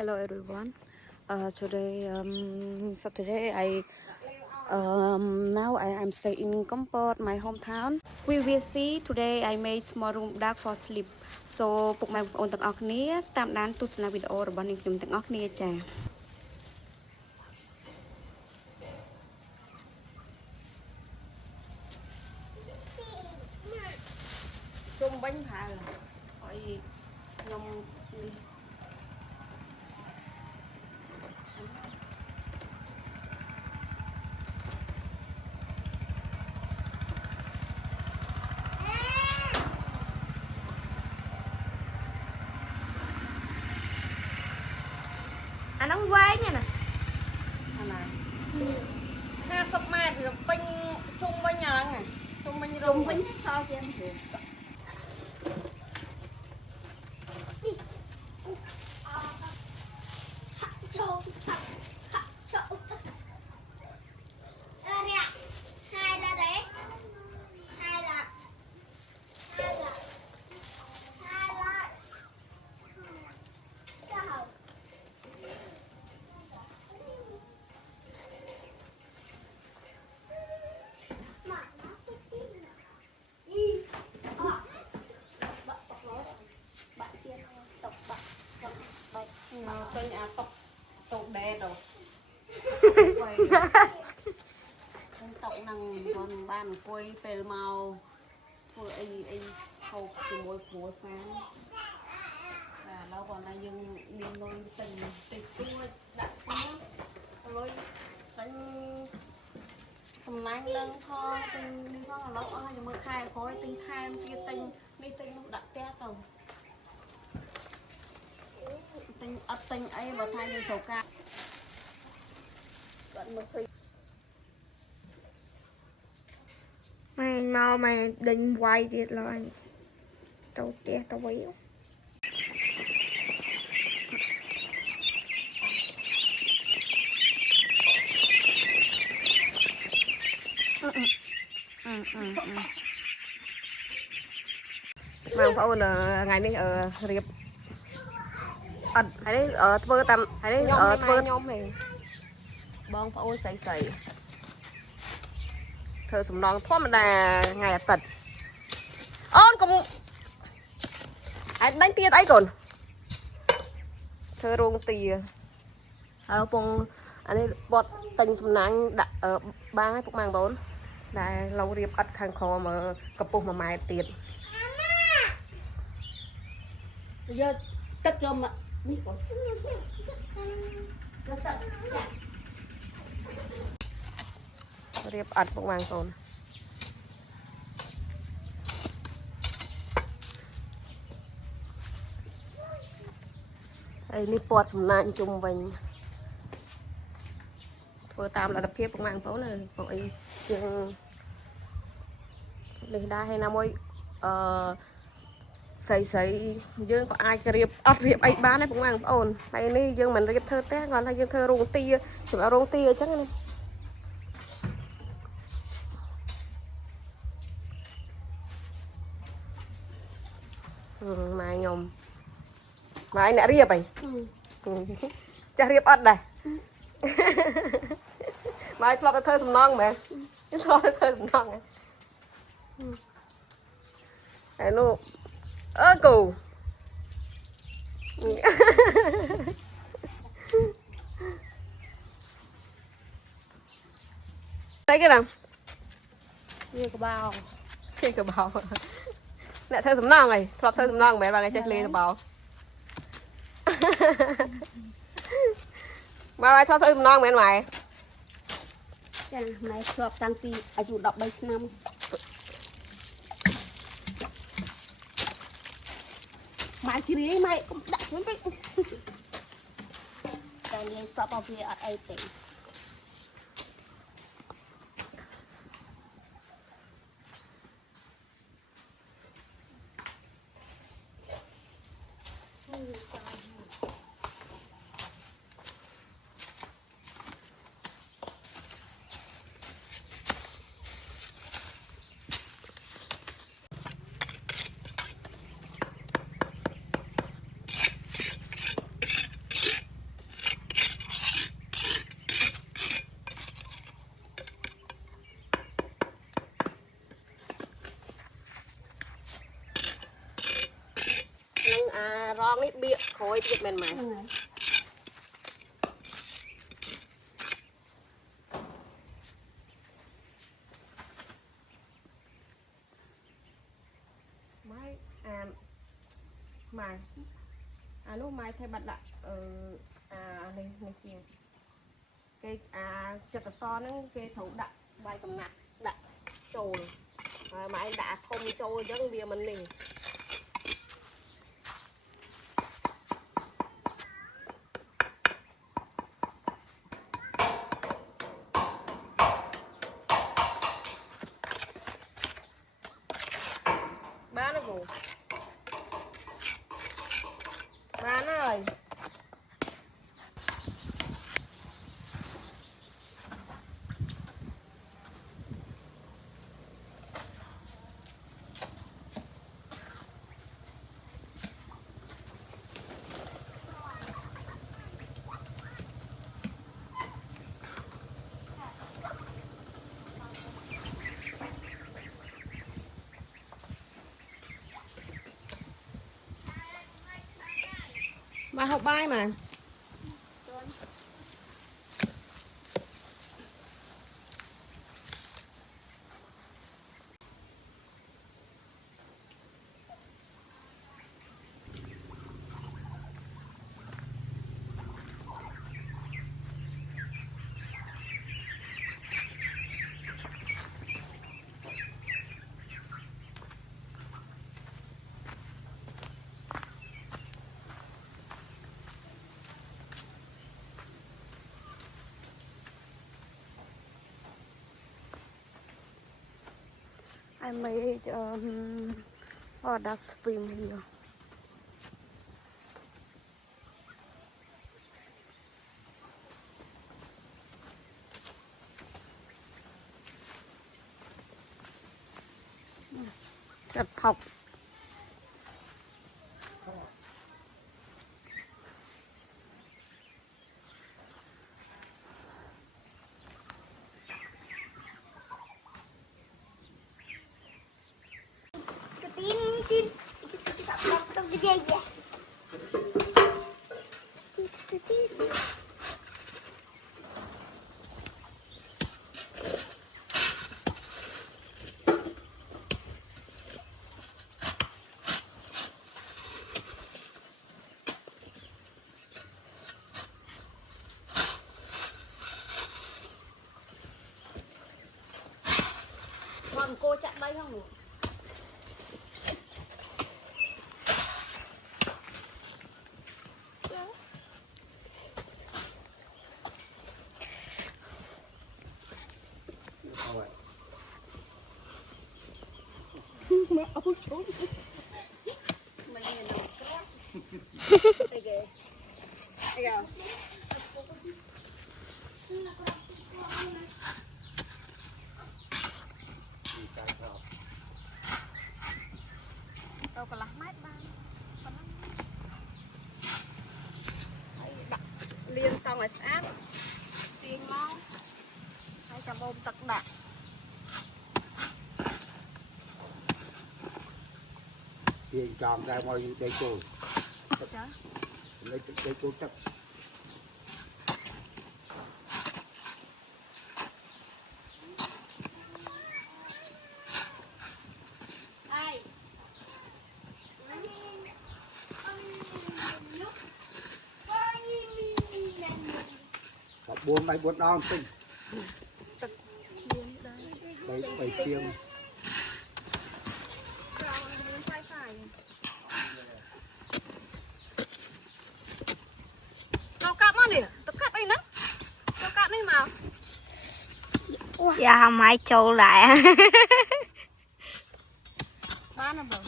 Hello everyone. Today now I am staying in Kampot, my hometown. We will see today I made small room dark for sleep. So ពុកម៉ែបងប្អូនទាំងអស់គ្នាតាមដានទស្សនាវីដេអូរបស់នាងខ្ញុំទាំងអស់គ្នាចា៎ជុំវិញផៅហើយខ្ញុំនេះ anh nó quay nha nè 50 ម៉ែត្រពេញជុំវិញហ្នឹងជុំវិញរោង chung với sao cho em hiểu tên à tộc đè rồi tộc năng còn bàn quay pel màu vừa ai hộp từ mỗi của sáng và lâu còn là nhưng đi lôi tình tịch tua đặt lôi tính sầm nang lưng kho tinh đi kho là lâu ai nhưng mà khai khói tinh khai kia tinh mi tinh nó đặt té tàu tinh ấp tinh ấy vào thay những tàu cá mày mau mày định quay thì lại tao té tao béo mang phao ngày nay riệp hãy đấy thưa tầm hãy đấy thưa nhóm này bong phao sấy sấy thưa sầm non thoát mà đà ngày tật ôn cũng hãy đánh tia ấy còn thưa ruộng tìa ở vùng anh ấy bọt tình sầm nang đã ở bang ấy cũng mang bốn là lâu riệp ắt khang kho mà cặp bông mà mai tiệt giờ tất cho mà riệp ắt cũng mang tồn đây nít bọt sầm nang chung vành vừa tam là tập hiệp cũng mang tồn này mọi chuyện để đa hay là mỗi sấy dương có ai riệp ấy bán đấy cũng mang ổn này ni dương mình riệp thơ té còn hay dương thơ rong tia chỉ bảo rong tia chắc này mai nhom mà anh đã riệp ấy cha riệp ớt đây mai cho thơ thầm non mẹ cho thơ thầm non này cái nó cù thấy cái nào như cái bao cái bào nè thơ sầm non này thọ thơ sầm non mẹ bà này chơi lê bào mà thọ thơ sầm non mẹ mày mày chụp tăng pi ai chụp đọc 3 năm mày chỉ đi mày cũng đặt nó biết cái này shop ở phía ở đây tiền này bịa khói bịa mền mày máy mà lúc mai thay bật lại này kia cái chật so nó cái thủ đặt vai cầm nặng đặt trồi mà anh đã thông trôi giống bia mình nè ba nó ngủ ba nó ơi mà học bài mà I made other film here. Rất học. còn cô chặn đây không đủ Mẹ ôi trốn. mấy người nào đây kìa đây kìa đâu có lắm mát ba đặt liên xong rồi sát tiền mau hai trăm ôm tật đặt tiền tròn ra ngoài đây cô lấy đây cô chắc ai buôn bay buôn đòn tinh bảy chiêng tao cặp mà nè tao cặp anh đó tao cặp đi mà Dạ mãi trâu lại. ba nó bẩn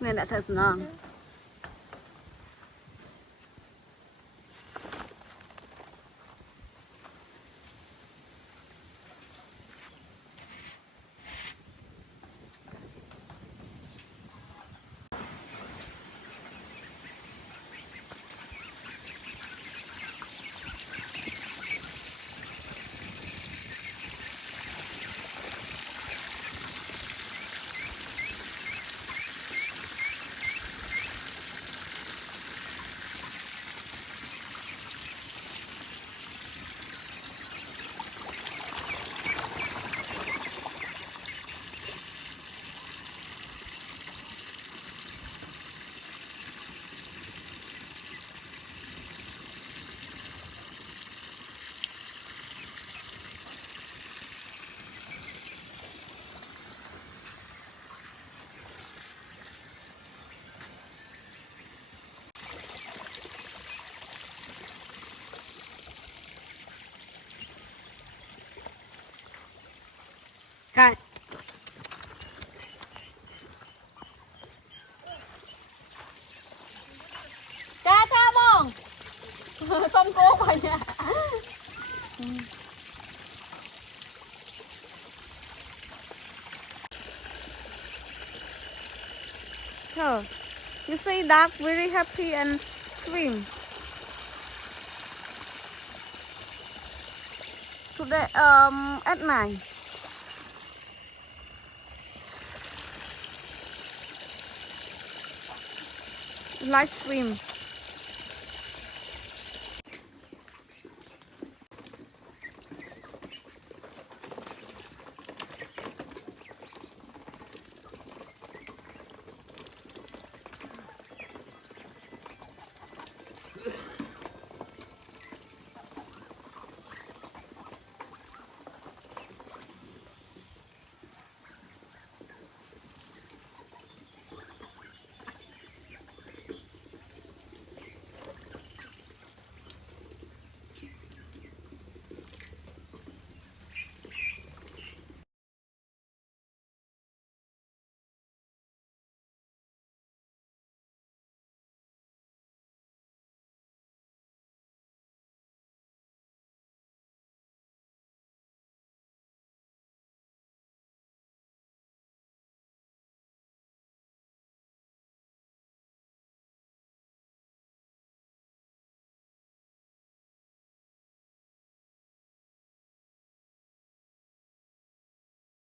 nên đã thật ngon Cái cha cha bông không cố phải nha. So, you see duck very happy and swim. Today at night. Like swim.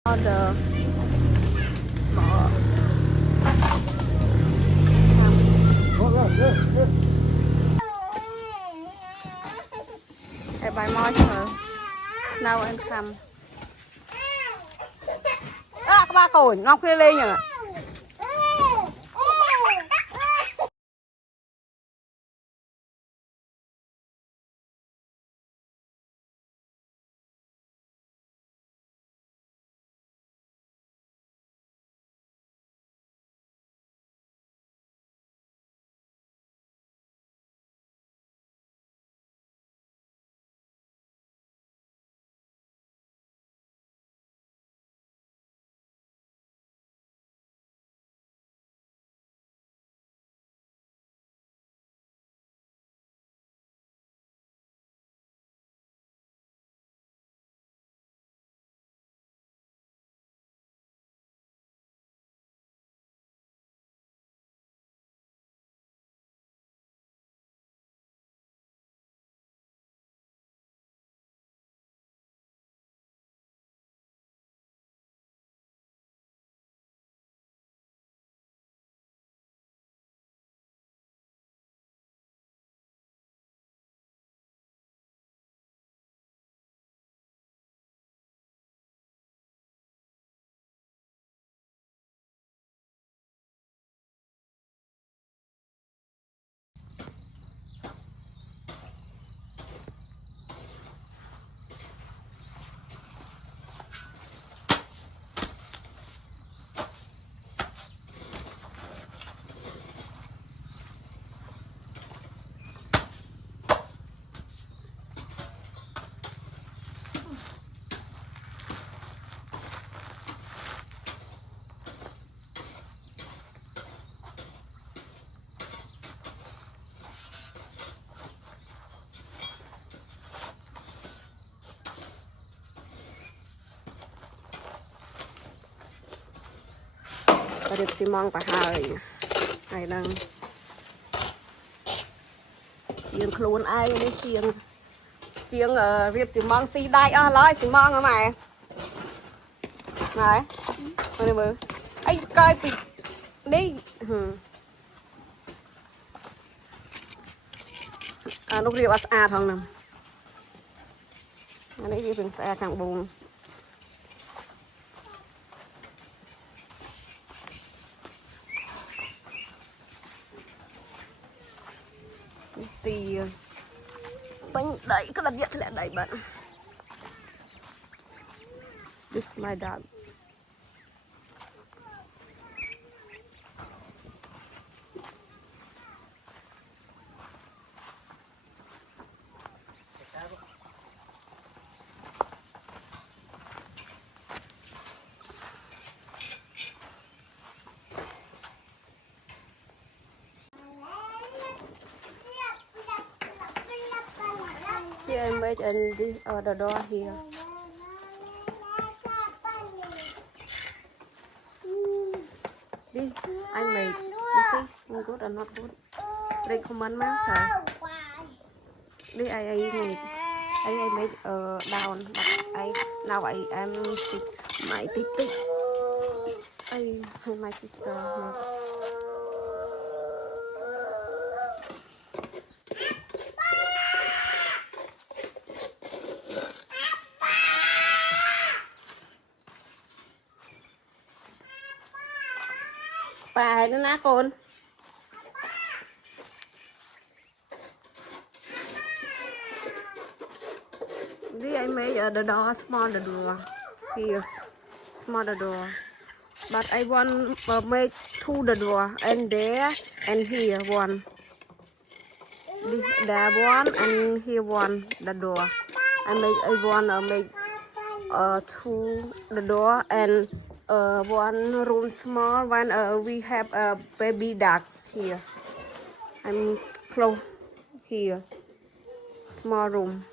Order. Hey, buy more her. Now and come. À, các ba cồi, ngọc kia lên nhỉ? Điệp xi măng và hơi này đang chiên khluôn ai đi chiên điệp xi măng xi đai nói xi măng hả mày này đây bự ai coi bị đi nó điệp không nè anh ấy điệp sẽ càng bùng thì bánh đẩy cái là điện lại đẩy bận. This is my dog. See, I made and the door here. This I made. You see, good or not good? Recommend man, sir. This I made. I made down, but now I am sit my titik. My sister. Bà nó ná con. This I made the door small the door here, small the door. But I want make two the door and there and here one. This there one and here one the door. I want make two the door and one room small one. We have a baby duck here. I'm close here, small room.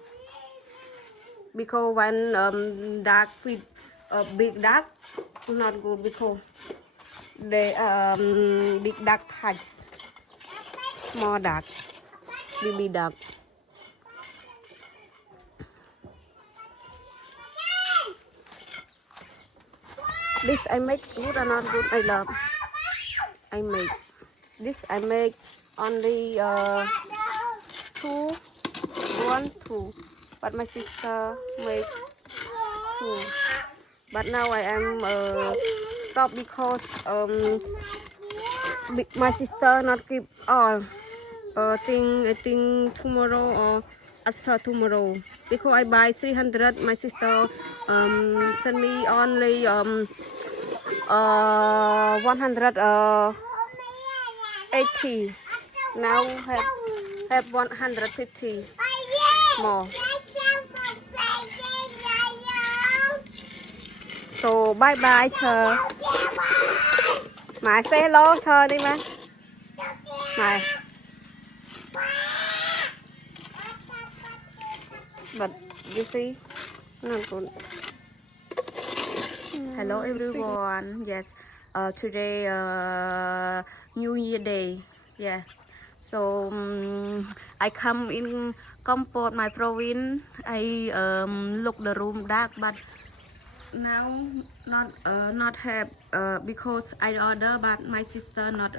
Because when duck with a big duck not good because the big duck touch small duck, baby duck. This I make good or not good? I love. I make this. I make only two, one, two. But my sister make two. But now I am stop because my sister not keep all. I think tomorrow or after tomorrow. Because I buy 300, my sister send me only 180. Now have 150 more. So bye bye sir. Mày say hello sir đi mà. Mày. But you see, not good. Hello everyone. Yes, today New Year Day. Yeah. So I come in Comport, my province. I look the room dark, but now not have because I order, but my sister not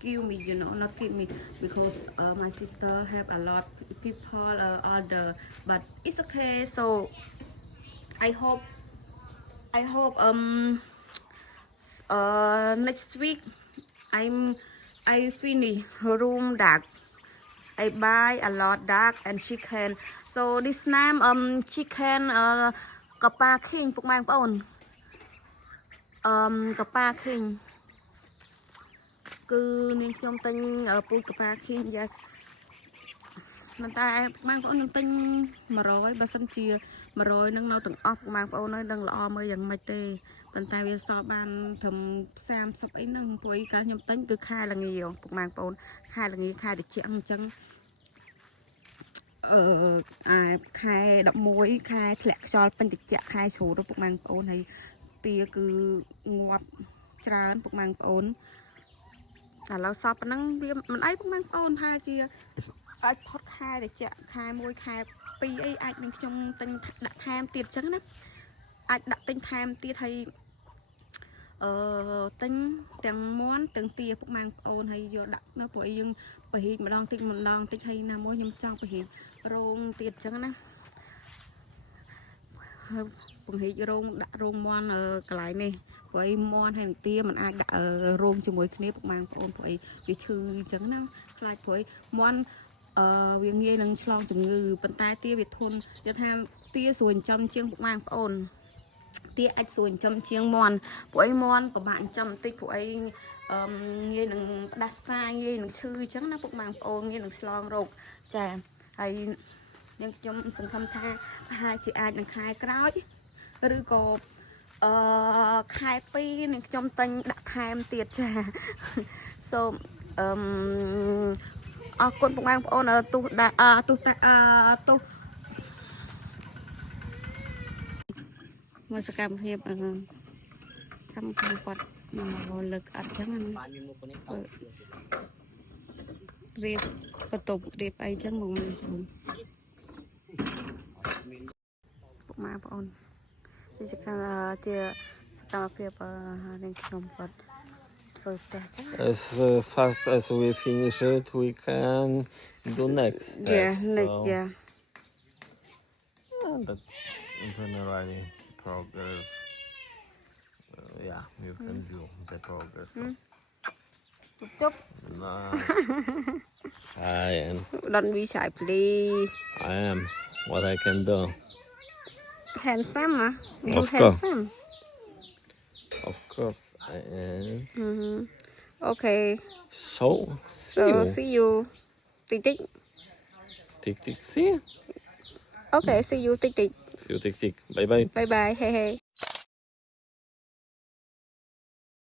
give me, you know, not give me because my sister have a lot people order, but it's okay. So I hope next week I finish room dark. I buy a lot dark and chicken. So this time chicken Kapa King ពុកម៉ែបងប្អូនKapa King គឺនាងខ្ញុំទិញពូជ Kapa King yes ប៉ុន្តែពុកម៉ែបងប្អូនខ្ញុំទិញ100បើសិនជា100នឹងនៅទាំងអស់ពុកម៉ែបងប្អូនហើយនឹងល្អមើលយ៉ាងម៉េចទេប៉ុន្តែវាសល់បានត្រឹម30អីហ្នឹងព្រោះកាលខ្ញុំទិញគឺខែល្ងាពុកម៉ែបងប្អូនខែល្ងាខែត្រជាក់អញ្ចឹងខែ11ខែធ្លាក់ខ្យល់ពេញត្រជាក់ខែជ្រូតពុកម៉ែបងប្អូនហើយទាគឺងាប់ច្រើនពុកម៉ែបងប្អូនឥឡូវសពប៉ុណ្ណឹងវាមិនអីពុកម៉ែបងប្អូនថាជាអាចផុតខែត្រជាក់ខែ1ខែ2អីអាចនឹងខ្ញុំទិញដាក់ថែមទៀតអញ្ចឹងណាអាចដាក់ទិញថែមទៀតហើយទិញទាំងមាន់ទាំងទាពុកម៉ែបងប្អូនហើយយកដាក់ណាព្រោះយើងបរិះម្ដងតិចហើយណាមួយខ្ញុំចង់បរិះរោងទៀតអញ្ចឹងណាបង្រៀករោងដាក់រោងមាន់កន្លែងនេះព្រោះអីមាន់ហើយទាมันអាចដាក់រោងជាមួយគ្នាពុកម៉ែបងប្អូនព្រោះអីវាឈឺអញ្ចឹងណាខ្លាចព្រោះអីមាន់វាងាយនឹងឆ្លងជំងឺប៉ុន្តែទាវាធន់គេថាទាស្រួលចិញ្ចឹមជាងពុកម៉ែបងប្អូនទាអាចស្រួលចិញ្ចឹមជាងមាន់ព្រោះអីមាន់ពិបាកចិញ្ចឹមបន្តិចព្រោះអីងាយនឹងផ្ដាសាយងាយនឹងឈឺអញ្ចឹងណាពុកម៉ែបងប្អូនងាយនឹងឆ្លងរោគចាហើយយើងខ្ញុំសង្ឃឹមថាប្រហែលជាអាចនឹងខែក្រោយឬក៏ខែ2នឹងខ្ញុំទិញដាក់ថែមទៀតចាសូម con bông ăn ôn ở tu đã tu ta tu người sẽ cầm hiệp cầm quạt lực ở chẳng riệp cái tục riệp ấy chẳng mong mình xuống mà ôn thì sẽ cầm chia cầm hiệp nên cầm quạt As fast as we finish it, we can do next step. yeah so, next yeah But generally progress. Yeah, you can do the progress. chúc And don't be shy please I am what I can do. handsome hả you Of course. handsome Of course, I am. okay So, see so you. see you tích tích Tick tick, see. okay see you tích tích See you, tick tick. Bye bye. bye bye hey hey